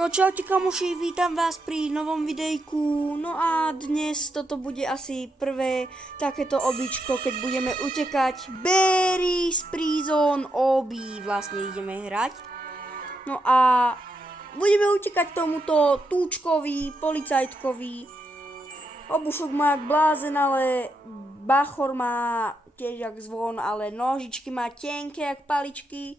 No čaute kamoši, vítam vás pri novom videjku. No a dnes toto bude asi prvé takéto običko, keď budeme utekať Berries Prison Obi, vlastne ideme hrať. No a budeme utekať tomuto túčkovi, policajtkovi. Obušok má jak blázen, ale bachor má tiež jak zvon, ale nožičky má tenké jak paličky.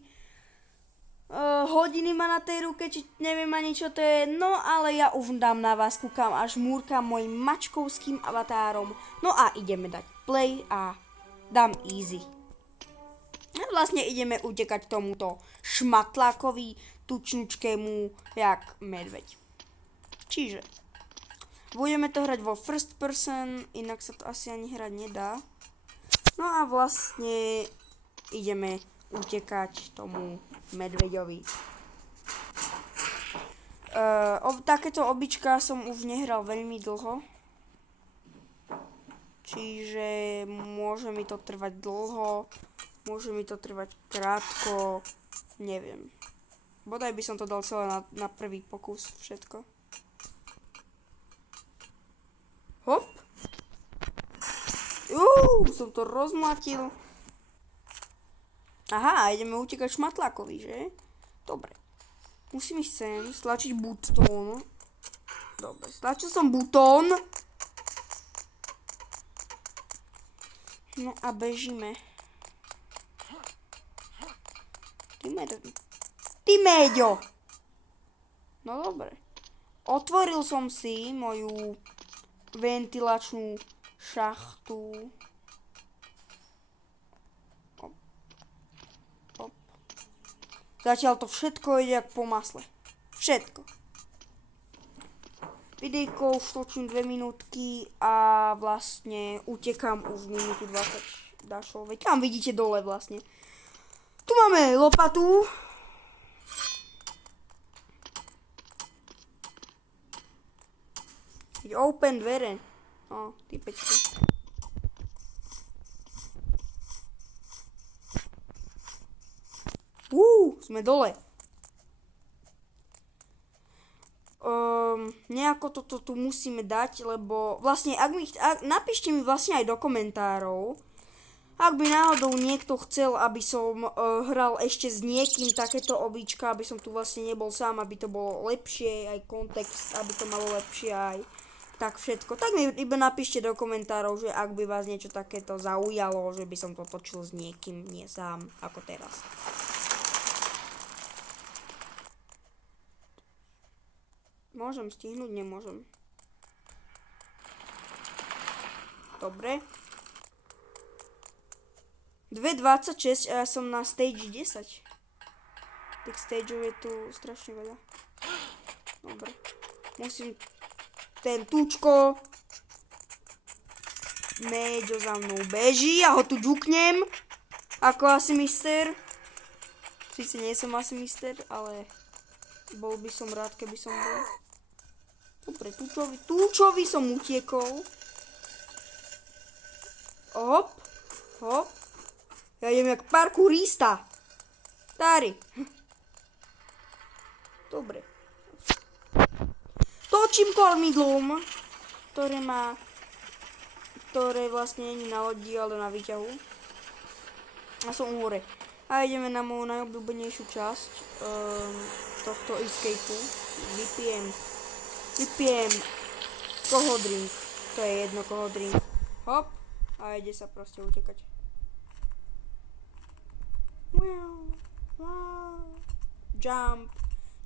Hodiny má na tej ruke, či neviem ani čo to je, no ale ja už dám na vás, kúkam až múrkam mojim mačkovským avatárom. No a ideme dať play a dám easy. Vlastne ideme utekať tomuto šmatlákovi, tučnučkému, jak medveď. Čiže budeme to hrať vo first person, inak sa to asi ani hrať nedá. No a vlastne ideme utekať tomu medveďovi. Takéto obička som už nehral veľmi dlho. Čiže môže mi to trvať dlho, môže mi to trvať krátko, neviem. Bodaj by som to dal celé na prvý pokus všetko. Hop! Som to rozmlatil. Aha, ideme utekať šmatlákovi, že? Dobre. Musím ísť sem, stlačiť butón. Dobre, stlačil som butón. No a bežíme. Ty méďo! No dobre. Otvoril som si moju ventilačnú šachtu. Zatiaľ to všetko ide jak po masle. Všetko. Videjko už točím 2 minútky a vlastne utekám už minútu 20 dašov. Veď tam vidíte dole vlastne. Tu máme lopatu. Open dvere. No, ty pečko. Sme dole. Nejako toto tu musíme dať, lebo vlastne, napíšte mi vlastne aj do komentárov, ak by náhodou niekto chcel, aby som hral ešte s niekým takéto obička, aby som tu vlastne nebol sám, aby to bolo lepšie, aj kontext, aby to malo lepšie aj tak všetko. Tak mi iba napíšte do komentárov, že ak by vás niečo takéto zaujalo, že by som to točil s niekým, nie sám, ako teraz. Môžem stihnúť? Nemôžem. Dobre. 2.26 a ja som na stage 10. Tých stageov je tu strašne veľa. Dobre. Musím ten túčko. Méďo za mnou beží a ho tu džuknem. Ako asi mister. Sice nie som asi mister, ale bol by som rád, keby som bol. Dobre, túčovi som utiekol. Hop, hop. Ja idem jak parkourista. Tári. Dobre. Točím kormidlom, ktoré vlastne nie je na lodi, ale na výťahu. A som hore. A ideme na moju najobľúbenejšiu časť tohto escapeu. Vypijem kohodrink. To je jedno kohodrink. Hop. A ide sa proste utekať. Jump.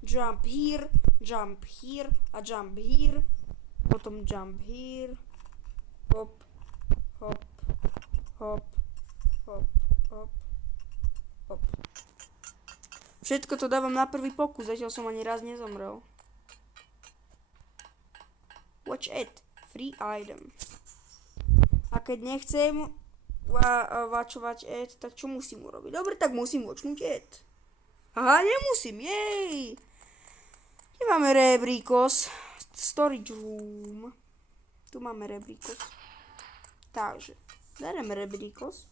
Jump here. Jump here. A jump here. Potom jump here. Hop. Hop. Hop. Hop. Hop. Hop. Všetko to dávam na prvý pokus, zatiaľ som ani raz nezomrel. Watch it. Free item. A keď nechcem watchovať it, tak čo musím urobiť? Dobre, tak musím watchnúť it. Aha, nemusím, jej. Kde máme rebríkos? Storage room. Tu máme rebríkos. Takže, bereme rebríkos.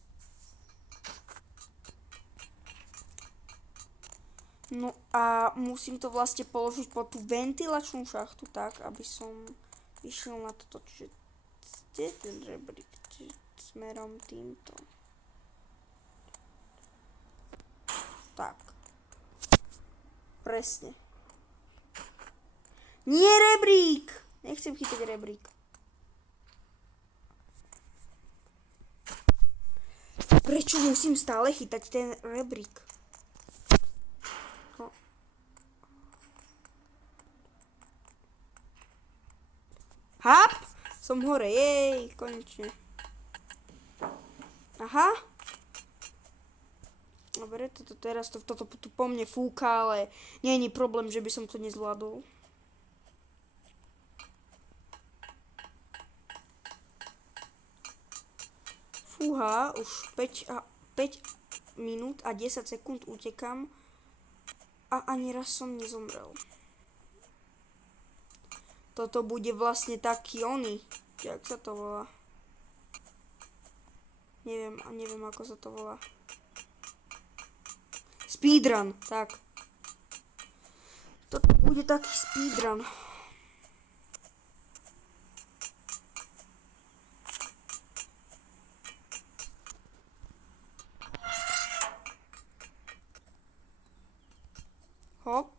No a musím to vlastne položiť pod tú ventilačnú šachtu tak, aby som išiel na toto, čiže kde ten rebrík, smerom týmto. Tak. Presne. Nie rebrík! Nechcem chytať rebrík. Prečo musím stále chytať ten rebrík? No. Hap! Som hore, jej, konečne. Aha. Dobre, toto tu po mne fúka, ale nie je problém, že by som to nezvládol. Fúha, už 5 minút a 10 sekúnd utekam a ani raz som nezomrel. Toto bude vlastne taký oný, jak sa to volá. Neviem ako sa to volá. Speedrun, tak. Toto bude taký speedrun. Hop.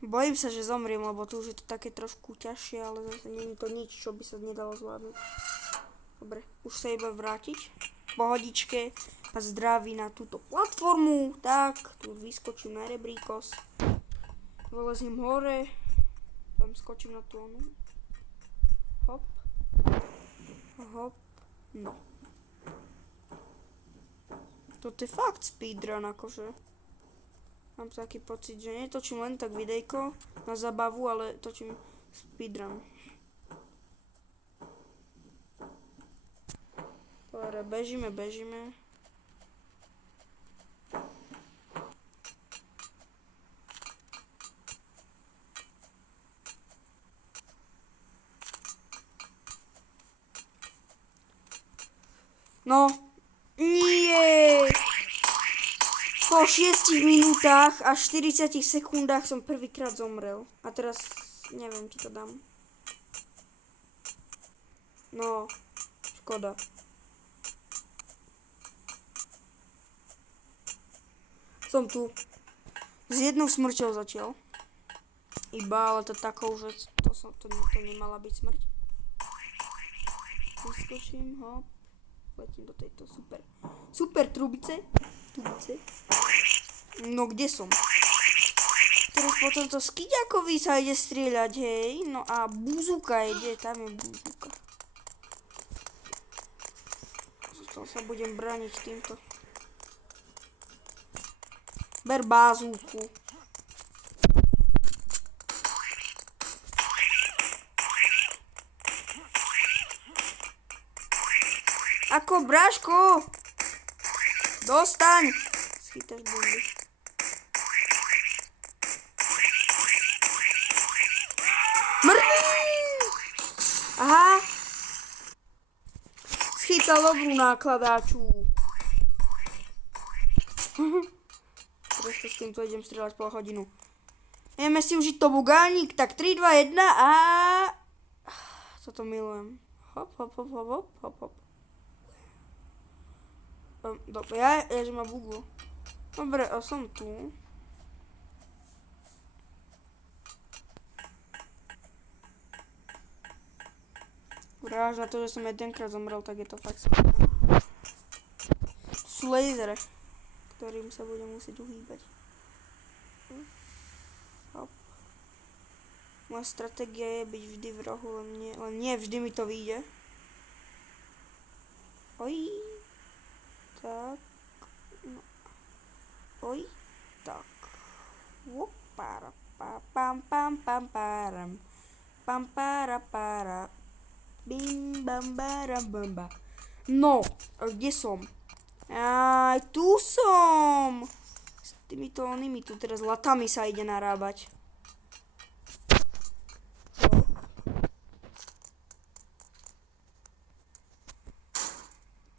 Bojím sa, že zomriem, lebo tu už je to také trošku ťažšie, ale zase nie je to nič, čo by sa nedalo zvládnuť. Dobre, už sa iba vrátiť. Pohodičke a zdraví na túto platformu. Tak, tu vyskočím na rebríkos. Vylezím hore. Tam skočím na tú onu. Hop. Hop. No. Toto je fakt speedrun, akože. Mám taký pocit, že netočím len tak videjko na zabavu, ale točím speedrun. Dobre, bežíme. No, nie! Po 6 minútach a 40 sekundách som prvýkrát zomrel. A teraz neviem, či to dám. No, škoda. Som tu. S jednou smrťou začal. Iba, ale to takou, že to nemala byť smrť. Vyskočím, hop. Letím do tejto super trubice. No kde som? Teraz potom to skyďakovi sa ide strieľať, hej. No a buzuka ide, tam je buzuka. Zostal sa budem brániť týmto. Ber bazúku. Ako bráško? Dostaň! Schytaš bomby. Mŕtvý! Aha. Schytal dobrú nákladáču. Proste s týmto idem strieľať pol hodinu. Ideme si užiť to bugánik. Tak 3, 2, 1 a... Toto milujem. Hop. Dobre, že ma buglo. Dobre, a som tu. Až na to, že som jedenkrát zomrel, tak je to fakt skvelé. Sú lasery, ktorým sa budem musieť uhýbať. Hop. Moja stratégia je byť vždy v rohu, len nie vždy mi to vyjde. Oj. Tak. No. Oj. Tak. Para pam param. Pam para. Bim bam baram bamba. No, a kde som? Aj, tu som. S týmito onými tu teraz latami sa ide narábať.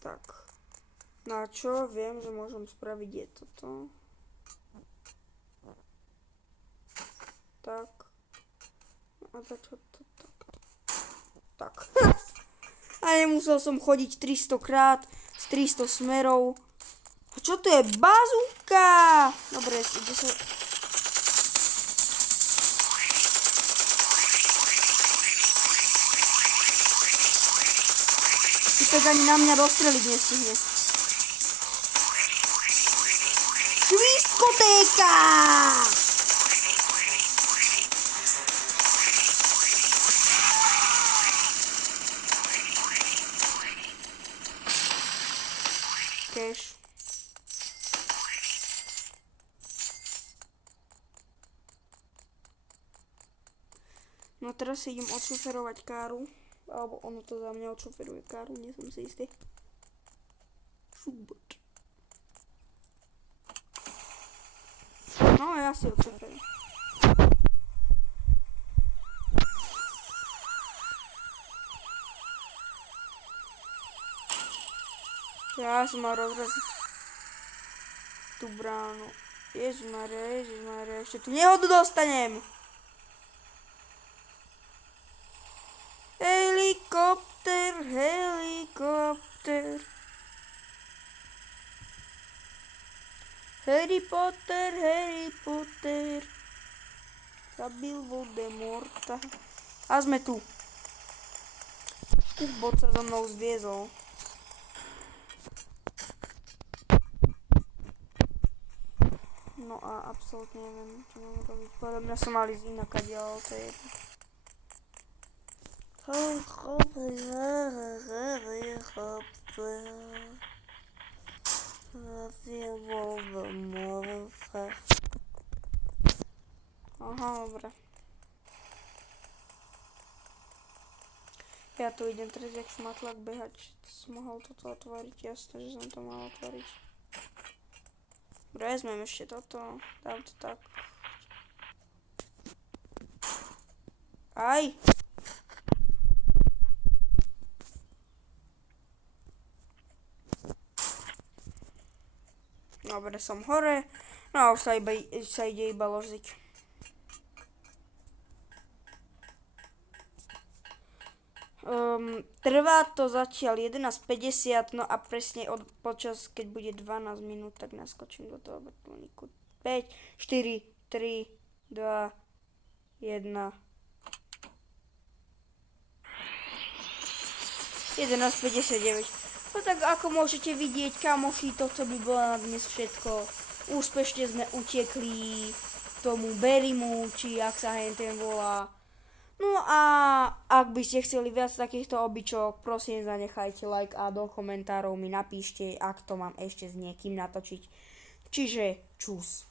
Tak. Na čo viem, že môžem spraviť je toto. tak. A začať to tak. Tak. A nemusel som chodiť 300 krát z 300 smerov. A čo to je? Bazúka! Dobre, ide sa... Typek ani na mňa rozstreliť nestihne. Diskotéka! Cash. No teraz si idem odšoferovať káru. Alebo ono to za mňa odšoferuje káru, nie som si istý. Šubot. No ja si odšoferujem. Ja som mal rozraziť tú bránu. Ježišmaria, ešte tu nehodu dostanem. Helikopter. Harry Potter. Zabil Voldemorta. A sme tu. Bot sa so mnou zviezol. No a absolútne neviem, čo mám robiť. Podľa mňa som mal ísť inak, ale to je jedno. Aha, dobre. Ja tu idem teraz jak šmatlak behať. Som mohol toto otvoriť, jasné, že som to mal otvoriť. Dobre, vezmem ešte toto, dám to tak. Aj! Dobre, som hore, no a už sa ide iba ložiť. Trvá to zatiaľ 11:50, no a presne počas, keď bude 12 minút, tak naskočím do toho vrtuľníku. 5, 4, 3, 2, 1. 11:59. No tak ako môžete vidieť, kamoši, toto by bolo na dnes všetko. Úspešne sme utekli tomu Berimu, či ak sa henten volá. No a ak by ste chceli viac takýchto obyčok, prosím zanechajte like a do komentárov mi napíšte, ak to mám ešte s niekým natočiť. Čiže čus.